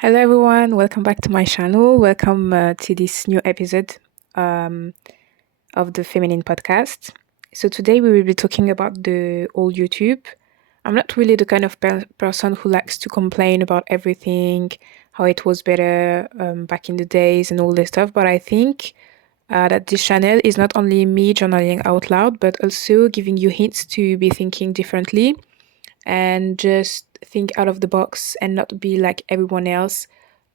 Hello everyone, welcome back to my channel. Welcome to this new episode um, of the Feminine Podcast. So today we will be talking about the old YouTube. I'm not really the kind of person who likes to complain about everything, how it was better back in the days and all this stuff, but I think that this channel is not only me journaling out loud, but also giving you hints to be thinking differently and just think out of the box and not be like everyone else.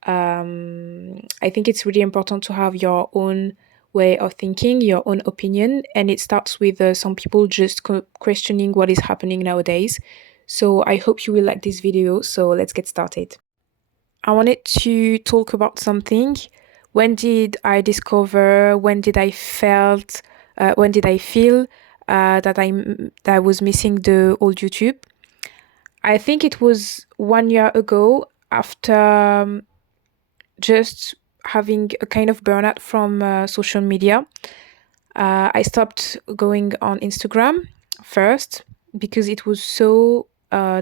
I think it's really important to have your own way of thinking, your own opinion, and it starts with some people just questioning what is happening nowadays. So I hope you will like this video. So let's get started. I wanted to talk about something. When did I discover? When did I feel that I was missing the old YouTube? I think it was 1 year ago after just having a kind of burnout from social media. I stopped going on Instagram first because it was so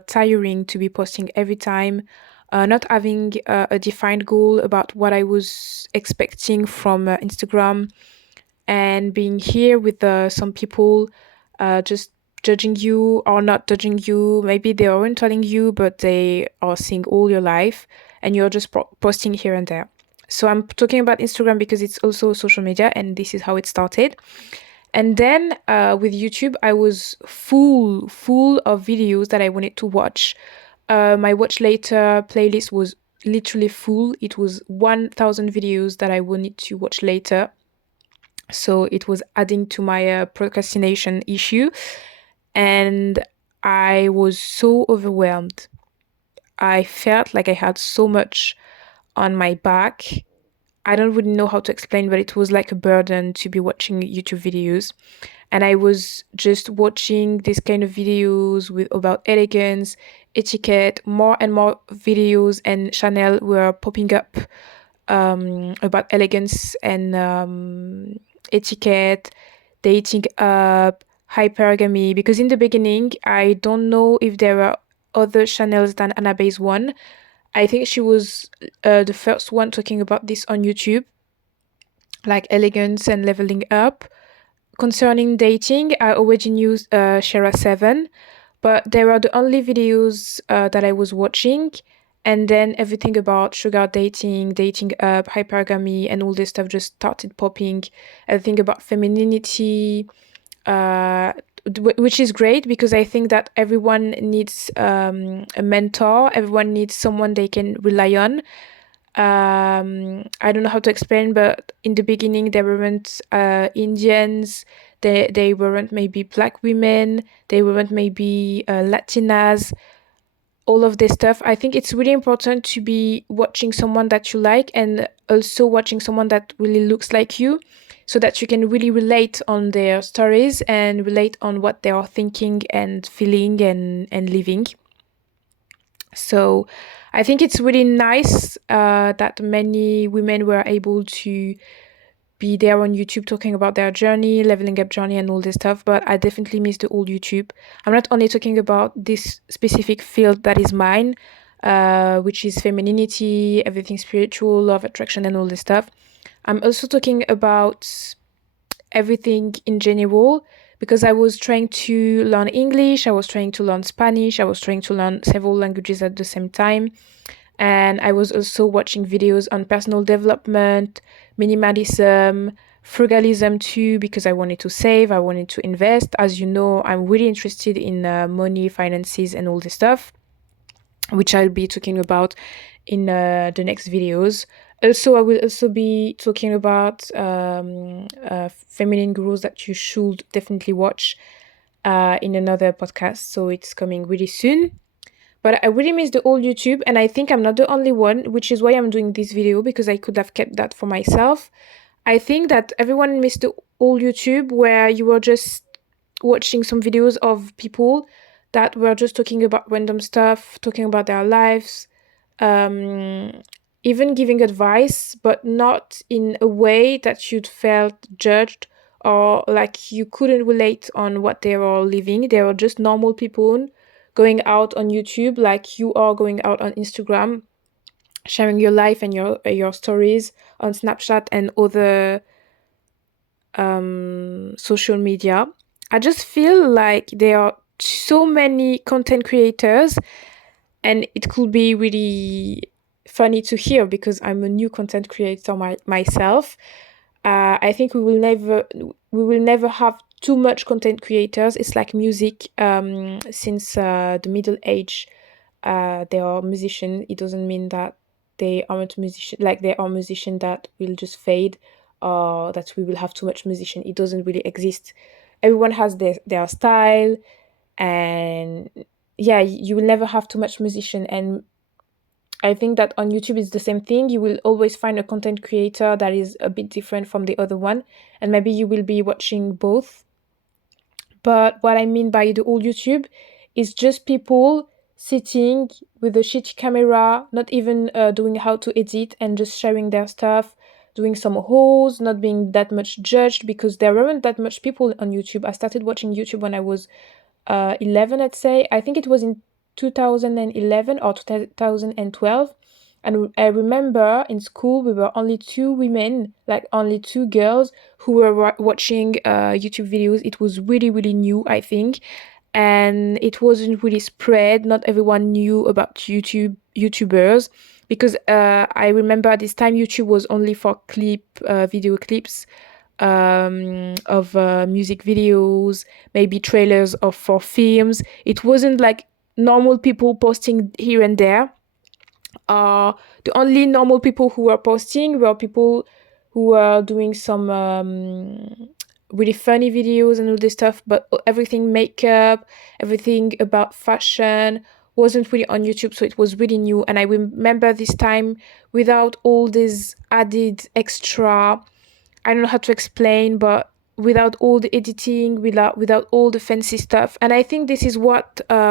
tiring to be posting every time, not having a defined goal about what I was expecting from Instagram, and being here with some people just judging you or not judging you. Maybe they aren't telling you, but they are seeing all your life and you're just posting here and there. So I'm talking about Instagram because it's also social media and this is how it started. And then with YouTube, I was full of videos that I wanted to watch. My watch later playlist was literally full. It was 1,000 videos that I wanted to watch later, so it was adding to my procrastination issue, and I was so overwhelmed. I felt like I had so much on my back. I don't really know how to explain, but it was like a burden to be watching YouTube videos. And I was just watching these kind of videos with about elegance, etiquette, more and more videos and channel were popping up about elegance and etiquette, dating up, hypergamy. Because in the beginning, I don't know if there were other channels than Annabe's one. I think she was the first one talking about this on YouTube, like elegance and leveling up. Concerning dating, I already knew Shara 7, but they were the only videos that I was watching. And then everything about sugar dating, dating up, hypergamy, and all this stuff just started popping. Everything about femininity, uh, which is great because I think that everyone needs a mentor, everyone needs someone they can rely on. I don't know how to explain, but in the beginning there weren't Indians, they weren't maybe black women, they weren't maybe Latinas, all of this stuff. I think it's really important to be watching someone that you like and also watching someone that really looks like you, so that you can really relate on their stories and relate on what they are thinking and feeling and living. So I think it's really nice that many women were able to be there on YouTube talking about their journey, leveling up journey, and all this stuff. But I definitely miss the old YouTube. I'm not only talking about this specific field that is mine, which is femininity, everything spiritual, love, attraction, and all this stuff. I'm also talking about everything in general because I was trying to learn English, I was trying to learn Spanish, I was trying to learn several languages at the same time. And I was also watching videos on personal development, minimalism, frugalism too, because I wanted to save, I wanted to invest. As you know, I'm really interested in money, finances, and all this stuff, which I'll be talking about in the next videos. Also, I will also be talking about feminine gurus that you should definitely watch in another podcast. So it's coming really soon. But I really miss the old YouTube, and I think I'm not the only one, which is why I'm doing this video, because I could have kept that for myself. I think that everyone missed the old YouTube where you were just watching some videos of people that were just talking about random stuff, talking about their lives, um, even giving advice, but not in a way that you'd felt judged or like you couldn't relate on what they were living. They were just normal people going out on YouTube like you are going out on Instagram, sharing your life and your stories on Snapchat and other social media. I just feel like there are so many content creators, and it could be really funny to hear because I'm a new content creator myself. I think we will never have too much content creators. It's like music. Since the Middle Age, they are musicians. It doesn't mean that they aren't musician. Like they are musicians that will just fade, or that we will have too much musician. It doesn't really exist. Everyone has their style, and yeah, you will never have too much musician. And I think that on YouTube it's the same thing. You will always find a content creator that is a bit different from the other one, and maybe you will be watching both. But what I mean by the old YouTube is just people sitting with a shitty camera, not even doing how to edit, and just sharing their stuff, doing some hauls, not being that much judged because there weren't that much people on YouTube. I started watching YouTube when I was 11, let's say. I think it was in 2011 or 2012. And I remember in school we were only two women, like only two girls who were watching YouTube videos. It was really, really new, I think. And it wasn't really spread. Not everyone knew about YouTubers because I remember at this time YouTube was only for video clips of music videos, maybe trailers of for films. It wasn't like normal people posting here and there. The only normal people who were posting were people who were doing some really funny videos and all this stuff, but everything makeup, everything about fashion wasn't really on YouTube, so it was really new. And I remember this time without all this added extra, I don't know how to explain, but without all the editing, without all the fancy stuff. And I think this is what a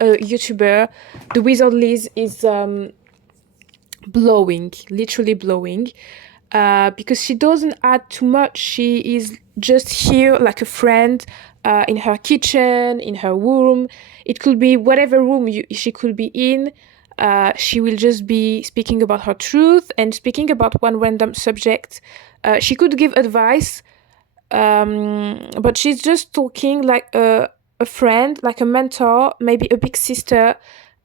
YouTuber, the Wizard Liz, is blowing, literally blowing, because she doesn't add too much. She is just here like a friend, in her kitchen, in her room. It could be whatever room she could be in. She will just be speaking about her truth and speaking about one random subject. She could give advice, but she's just talking like a friend, like a mentor, maybe a big sister,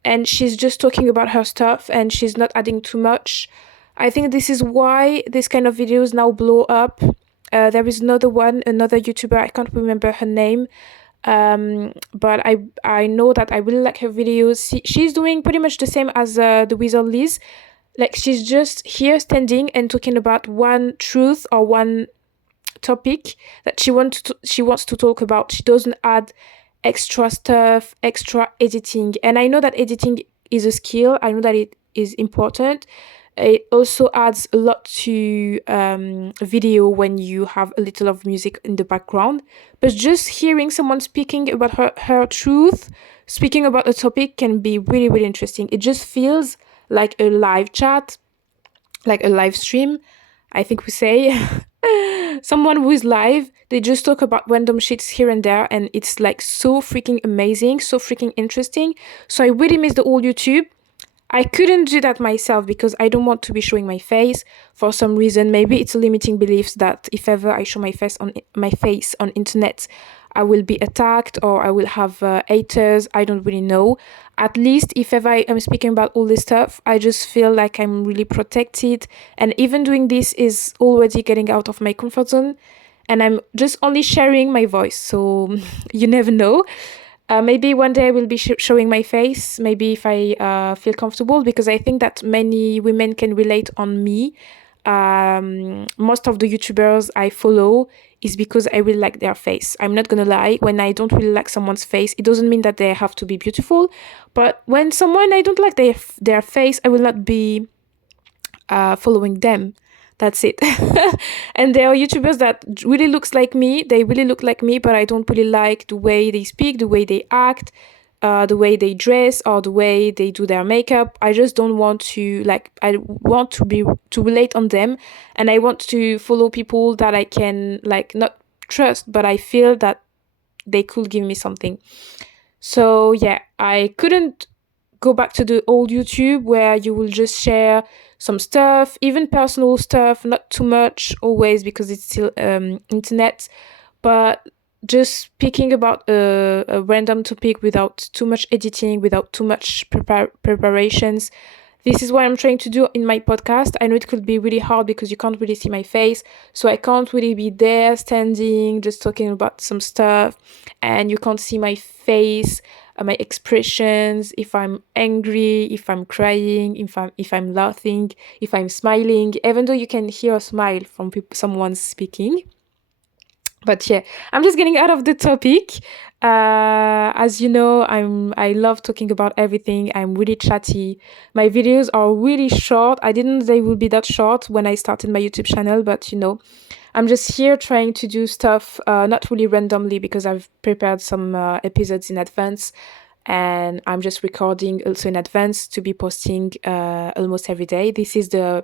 and she's just talking about her stuff and she's not adding too much. I think this is why this kind of videos now blow up. There is another YouTuber, I can't remember her name, but I know that I really like her videos. She's doing pretty much the same as the Wizard Liz. Like she's just here standing and talking about one truth or one topic that she wants to talk about. She doesn't add extra stuff, extra editing. And I know that editing is a skill. I know that it is important. It also adds a lot to video when you have a little of music in the background. But just hearing someone speaking about her truth, speaking about a topic can be really, really interesting. It just feels like a live chat, like a live stream, I think we say. Someone who is live, they just talk about random shits here and there, and it's like so freaking amazing, so freaking interesting. So I really miss the old YouTube. I couldn't do that myself because I don't want to be showing my face for some reason. Maybe it's a limiting beliefs that if ever I show my face on internet, I will be attacked or I will have haters. I don't really know. At least if ever I am speaking about all this stuff, I just feel like I'm really protected. And even doing this is already getting out of my comfort zone. And I'm just only sharing my voice. So you never know. Maybe one day I will be showing my face, maybe if I feel comfortable, because I think that many women can relate on me. Most of the YouTubers I follow is because I really like their face. I'm not gonna lie, when I don't really like someone's face, it doesn't mean that they have to be beautiful, but when someone I don't like their face, I will not be following them. That's it. And there are YouTubers that really looks like me. They really look like me, but I don't really like the way they speak, the way they act, the way they dress, or the way they do their makeup. I just don't want to I want to relate on them, and I want to follow people that I can not trust, but I feel that they could give me something. So yeah, I couldn't go back to the old YouTube where you will just share some stuff, even personal stuff, not too much always because it's still internet, but just speaking about a random topic without too much editing, without too much preparations. This is what I'm trying to do in my podcast. I know it could be really hard because you can't really see my face. So I can't really be there standing, just talking about some stuff. And you can't see my face, my expressions, if I'm angry, if I'm crying, if I'm laughing, if I'm smiling, even though you can hear a smile from someone speaking. But yeah, I'm just getting out of the topic. As you know, I love talking about everything. I'm really chatty. My videos are really short. I didn't know they would be that short when I started my YouTube channel, but I'm just here trying to do stuff, not really randomly because I've prepared some episodes in advance, and I'm just recording also in advance to be posting almost every day. This is the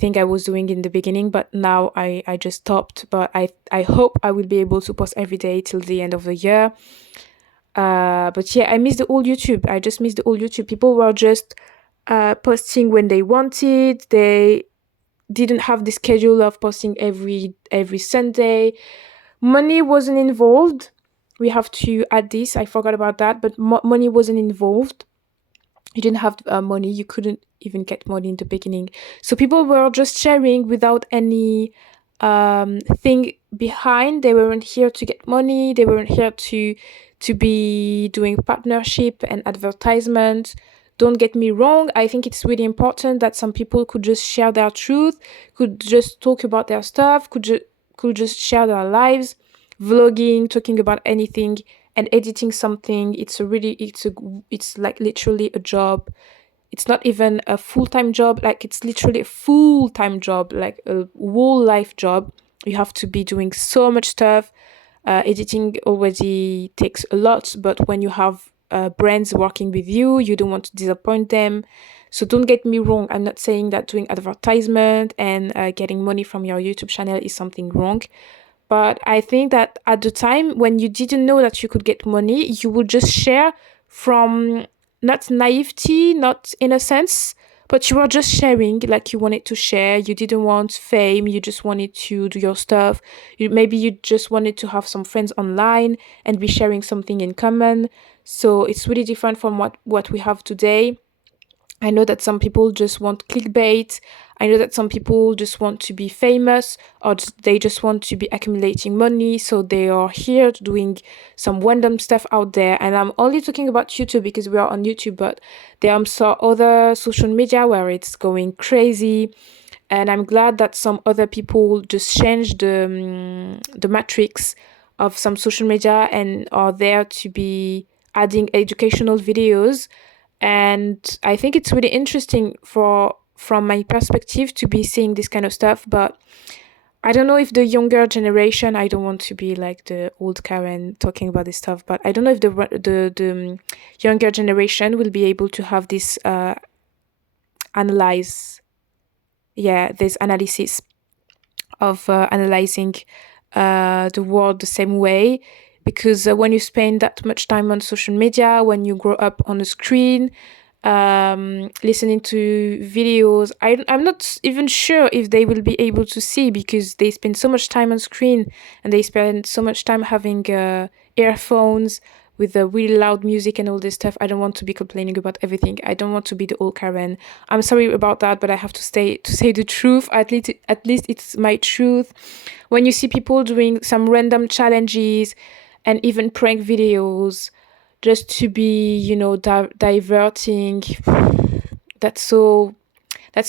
thing I was doing in the beginning, but now I just stopped. But I hope I will be able to post every day till the end of the year. But yeah, I miss the old YouTube. I just miss the old YouTube. People were just posting when they wanted. They didn't have the schedule of posting every Sunday. Money wasn't involved. We have to add this. I forgot about that, but money wasn't involved. You didn't have money. You couldn't even get money in the beginning. So people were just sharing without any thing behind. They weren't here to get money. They weren't here to be doing partnership and advertisement. Don't get me wrong. I think it's really important that some people could just share their truth, could just talk about their stuff, could just share their lives, vlogging, talking about anything, and editing something. It's like literally a job. It's not even a full-time job. Like, it's literally a full-time job, like a whole life job. You have to be doing so much stuff. Editing already takes a lot, but when you have brands working with you, you don't want to disappoint them. So don't get me wrong. I'm not saying that doing advertisement and getting money from your YouTube channel is something wrong. But I think that at the time when you didn't know that you could get money, you would just share from not naivety, not innocence, but you were just sharing like you wanted to share. You didn't want fame. You just wanted to do your stuff. Maybe you just wanted to have some friends online and be sharing something in common. So it's really different from what we have today. I know that some people just want clickbait. I know that some people just want to be famous, or they just want to be accumulating money. So they are here doing some random stuff out there. And I'm only talking about YouTube because we are on YouTube, but there are some other social media where it's going crazy. And I'm glad that some other people just changed the matrix of some social media and are there to be adding educational videos. And I think it's really interesting from my perspective to be seeing this kind of stuff. But I don't know if the younger generation, I don't want to be like the old Karen talking about this stuff, but I don't know if the younger generation will be able to have this this analysis of analyzing the world the same way. Because when you spend that much time on social media, when you grow up on a screen, listening to videos, I'm not even sure if they will be able to see, because they spend so much time on screen and they spend so much time having earphones with the really loud music and all this stuff. I don't want to be complaining about everything. I don't want to be the old Karen. I'm sorry about that, but I have to say the truth. At least it's my truth. When you see people doing some random challenges and even prank videos just to be, diverting, that's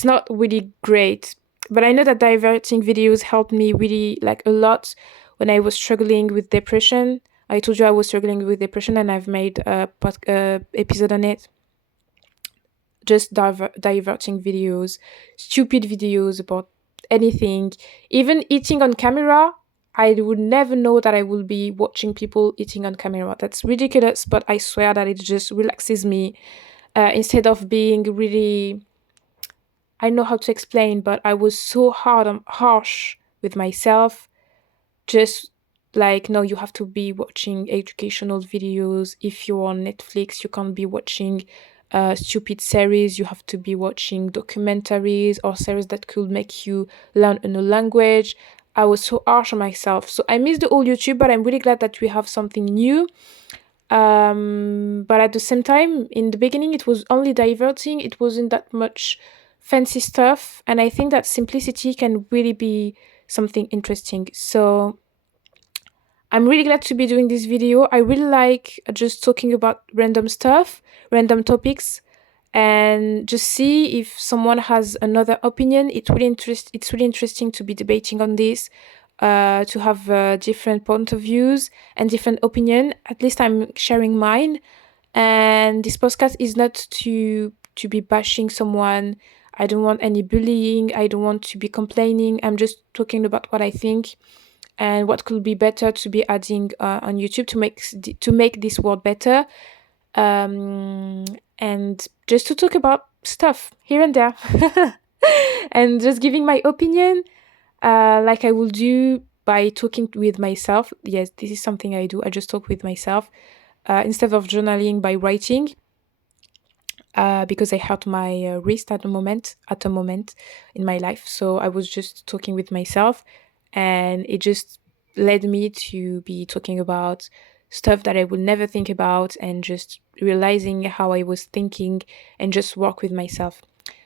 not really great. But I know that diverting videos helped me really like a lot when I was struggling with depression. I told you I was struggling with depression, and I've made a episode on it. Just diverting videos, stupid videos about anything, even eating on camera. I would never know that I will be watching people eating on camera. That's ridiculous, but I swear that it just relaxes me. Instead of being really, I don't know how to explain, but I was so harsh with myself. Just Like, no, you have to be watching educational videos. If you're on Netflix, you can't be watching stupid series. You have to be watching documentaries or series that could make you learn a new language. I was so harsh on myself. So I miss the old YouTube, but I'm really glad that we have something new. But at the same time, in the beginning, it was only diverting. It wasn't that much fancy stuff. And I think that simplicity can really be something interesting. So I'm really glad to be doing this video. I really like just talking about random stuff, random topics, and just see if someone has another opinion. It's really interesting to be debating on this, to have different point of views and different opinion. At least I'm sharing mine, and this podcast is not to be bashing someone. I don't want any bullying. I don't want to be complaining. I'm just talking about what I think and what could be better to be adding on YouTube to make this world better, um, and just to talk about stuff here and there, and just giving my opinion, like I will do by talking with myself. Yes, this is something I do. I just talk with myself instead of journaling by writing. Because I hurt my wrist at a moment in my life. So I was just talking with myself, and it just led me to be talking about stuff that I would never think about, and just realizing how I was thinking and just work with myself.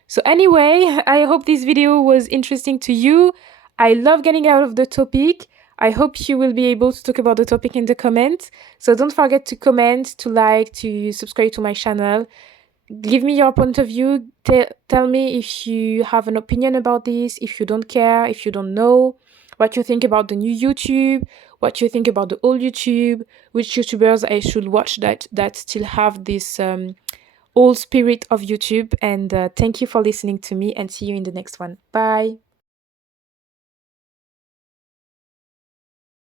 So anyway, I hope this video was interesting to you. I love getting out of the topic. I hope you will be able to talk about the topic in the comments. So don't forget to comment, to like, to subscribe to my channel. Give me your point of view. Tell me if you have an opinion about this, if you don't care, if you don't know, what you think about the new YouTube, what you think about the old YouTube, which YouTubers I should watch that still have this old spirit of YouTube. And thank you for listening to me, and see you in the next one. Bye.